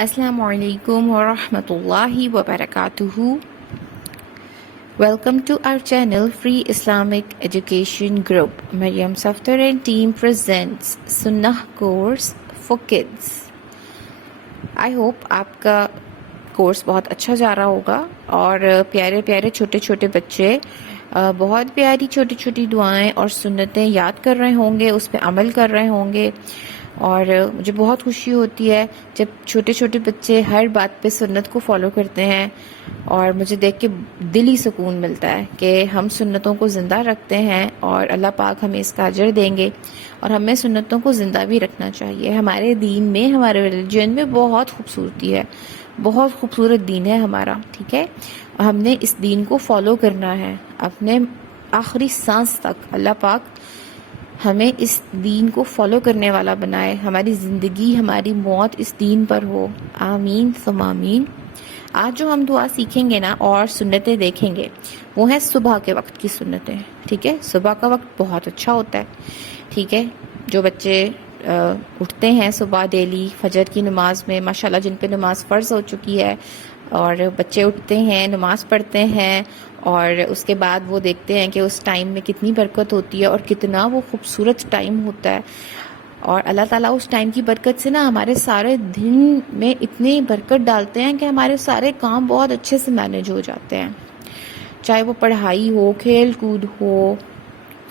السلام علیکم ورحمۃ اللہ وبرکاتہ. Welcome to our channel Free Islamic Education Group. Maryam Safdar and team presents Sunnah course for kids. I hope آپ کا course بہت اچھا جا رہا ہوگا اور پیارے پیارے چھوٹے چھوٹے بچے بہت پیاری چھوٹی چھوٹی دعائیں اور سنتیں یاد کر رہے ہوں گے، اس پہ عمل کر رہے ہوں گے. اور مجھے بہت خوشی ہوتی ہے جب چھوٹے چھوٹے بچے ہر بات پہ سنت کو فالو کرتے ہیں، اور مجھے دیکھ کے دلی سکون ملتا ہے کہ ہم سنتوں کو زندہ رکھتے ہیں اور اللہ پاک ہمیں اس کا اجر دیں گے. اور ہمیں سنتوں کو زندہ بھی رکھنا چاہیے. ہمارے دین میں، ہمارے ریلیجن میں بہت خوبصورتی ہے، بہت خوبصورت دین ہے ہمارا. ٹھیک ہے، ہم نے اس دین کو فالو کرنا ہے اپنے آخری سانس تک. اللہ پاک ہمیں اس دین کو فالو کرنے والا بنائے، ہماری زندگی ہماری موت اس دین پر ہو. آمین ثم آمین. آج جو ہم دعا سیکھیں گے نا اور سنتیں دیکھیں گے وہ ہیں صبح کے وقت کی سنتیں. ٹھیک ہے، صبح کا وقت بہت اچھا ہوتا ہے. ٹھیک ہے، جو بچے اٹھتے ہیں صبح ڈیلی فجر کی نماز میں، ماشاءاللہ جن پہ نماز فرض ہو چکی ہے، اور بچے اٹھتے ہیں نماز پڑھتے ہیں اور اس کے بعد وہ دیکھتے ہیں کہ اس ٹائم میں کتنی برکت ہوتی ہے اور کتنا وہ خوبصورت ٹائم ہوتا ہے. اور اللہ تعالیٰ اس ٹائم کی برکت سے نا ہمارے سارے دن میں اتنی برکت ڈالتے ہیں کہ ہمارے سارے کام بہت اچھے سے مینج ہو جاتے ہیں. چاہے وہ پڑھائی ہو، کھیل کود ہو،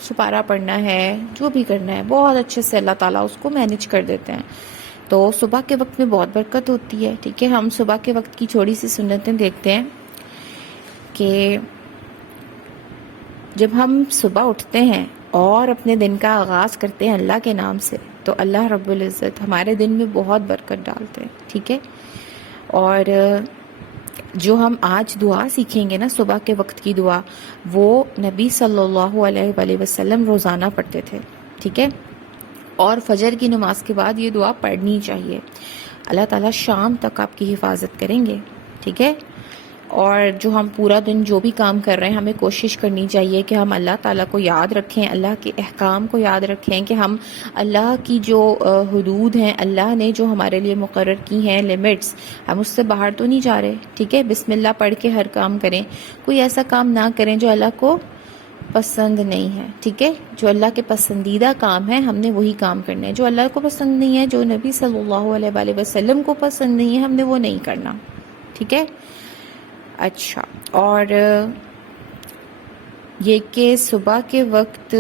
سپارہ پڑھنا ہے، جو بھی کرنا ہے بہت اچھے سے اللہ تعالیٰ اس کو مینج کر دیتے ہیں. تو صبح کے وقت میں بہت برکت ہوتی ہے. ٹھیک ہے، ہم صبح کے وقت کی چھوٹی سی سنتیں دیکھتے ہیں کہ جب ہم صبح اٹھتے ہیں اور اپنے دن کا آغاز کرتے ہیں اللہ کے نام سے تو اللہ رب العزت ہمارے دن میں بہت برکت ڈالتے ہیں. ٹھیک ہے، اور جو ہم آج دعا سیکھیں گے نا صبح کے وقت کی دعا، وہ نبی صلی اللہ علیہ وآلہ وسلم روزانہ پڑھتے تھے. ٹھیک ہے، اور فجر کی نماز کے بعد یہ دعا پڑھنی چاہیے. اللہ تعالیٰ شام تک آپ کی حفاظت کریں گے. ٹھیک ہے، اور جو ہم پورا دن جو بھی کام کر رہے ہیں ہمیں کوشش کرنی چاہیے کہ ہم اللہ تعالیٰ کو یاد رکھیں، اللہ کے احکام کو یاد رکھیں، کہ ہم اللہ کی جو حدود ہیں، اللہ نے جو ہمارے لیے مقرر کی ہیں لمٹس، ہم اس سے باہر تو نہیں جا رہے. ٹھیک ہے، بسم اللہ پڑھ کے ہر کام کریں. کوئی ایسا کام نہ کریں جو اللہ کو پسند نہیں ہے. ٹھیک ہے، جو اللہ کے پسندیدہ کام ہے ہم نے وہی کام کرنا ہے. جو اللہ کو پسند نہیں ہے، جو نبی صلی اللہ علیہ وآلہ وسلم کو پسند نہیں ہے، ہم نے وہ نہیں کرنا. ٹھیک ہے، اچھا. اور یہ کہ صبح کے وقت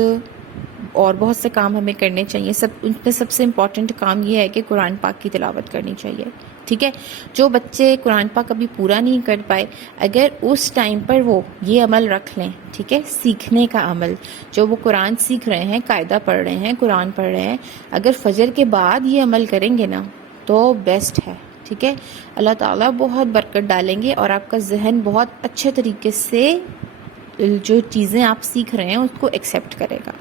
اور بہت سے کام ہمیں کرنے چاہیے. ان میں سب سے امپورٹنٹ کام یہ ہے کہ قرآن پاک کی تلاوت کرنی چاہیے. ٹھیک ہے، جو بچے قرآن پاک ابھی پورا نہیں کر پائے، اگر اس ٹائم پر وہ یہ عمل رکھ لیں، ٹھیک ہے، سیکھنے کا عمل، جو وہ قرآن سیکھ رہے ہیں، قاعدہ پڑھ رہے ہیں، قرآن پڑھ رہے ہیں، اگر فجر کے بعد یہ عمل کریں گے نا تو بیسٹ ہے. ٹھیک ہے، اللہ تعالیٰ بہت برکت ڈالیں گے اور آپ کا ذہن بہت اچھے طریقے سے جو چیزیں آپ سیکھ رہے ہیں اس کو ایکسیپٹ کرے گا.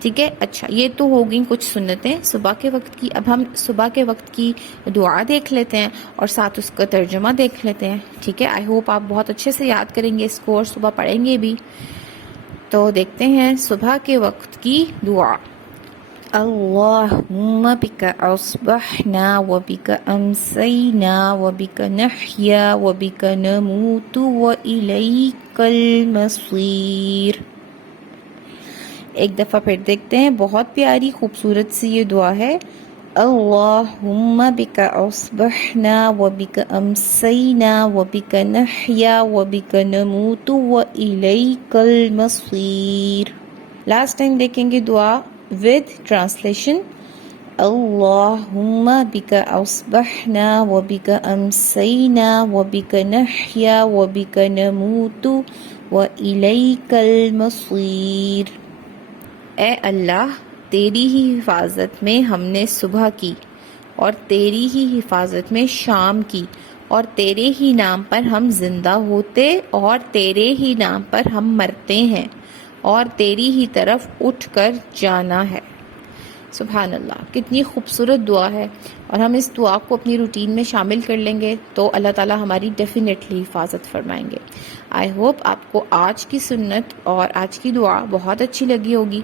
ٹھیک ہے، اچھا، یہ تو ہو گئی کچھ سنتیں صبح کے وقت کی. اب ہم صبح کے وقت کی دعا دیکھ لیتے ہیں اور ساتھ اس کا ترجمہ دیکھ لیتے ہیں. ٹھیک ہے، آئی ہوپ آپ بہت اچھے سے یاد کریں گے اس کو اور صبح پڑھیں گے بھی. تو دیکھتے ہیں صبح کے وقت کی دعا. اللہم بک اصبحنا وبک امسینا وبک نحیا وبک نموت والیک المصیر. ایک دفعہ پھر دیکھتے ہیں، بہت پیاری خوبصورت سی یہ دعا ہے. اللہم بک اصبحنا وبک امسینا وبک نحیا وبک نموت والیک المصیر. لاسٹ ٹائم دیکھیں گے دعا with translation. اللہم بک اصبحنا وبک امسینا وبک نحیا وبک نموت والیک المصیر. اے اللہ، تیری ہی حفاظت میں ہم نے صبح کی، اور تیری ہی حفاظت میں شام کی، اور تیرے ہی نام پر ہم زندہ ہوتے اور تیرے ہی نام پر ہم مرتے ہیں، اور تیری ہی طرف اٹھ کر جانا ہے. سبحان اللہ، کتنی خوبصورت دعا ہے، اور ہم اس دعا کو اپنی روٹین میں شامل کر لیں گے تو اللہ تعالیٰ ہماری ڈیفینیٹلی حفاظت فرمائیں گے۔ آئی ہوپ آپ کو آج کی سنت اور آج کی دعا بہت اچھی لگی ہوگی۔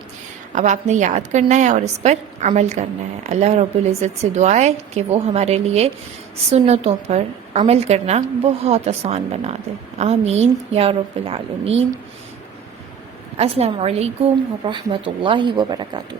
اب آپ نے یاد کرنا ہے اور اس پر عمل کرنا ہے۔ اللہ رب العزت سے دعا ہے کہ وہ ہمارے لیے سنتوں پر عمل کرنا بہت آسان بنا دے۔ آمین یا رب العالمین۔ السلام علیکم ورحمۃ اللہ وبرکاتہ۔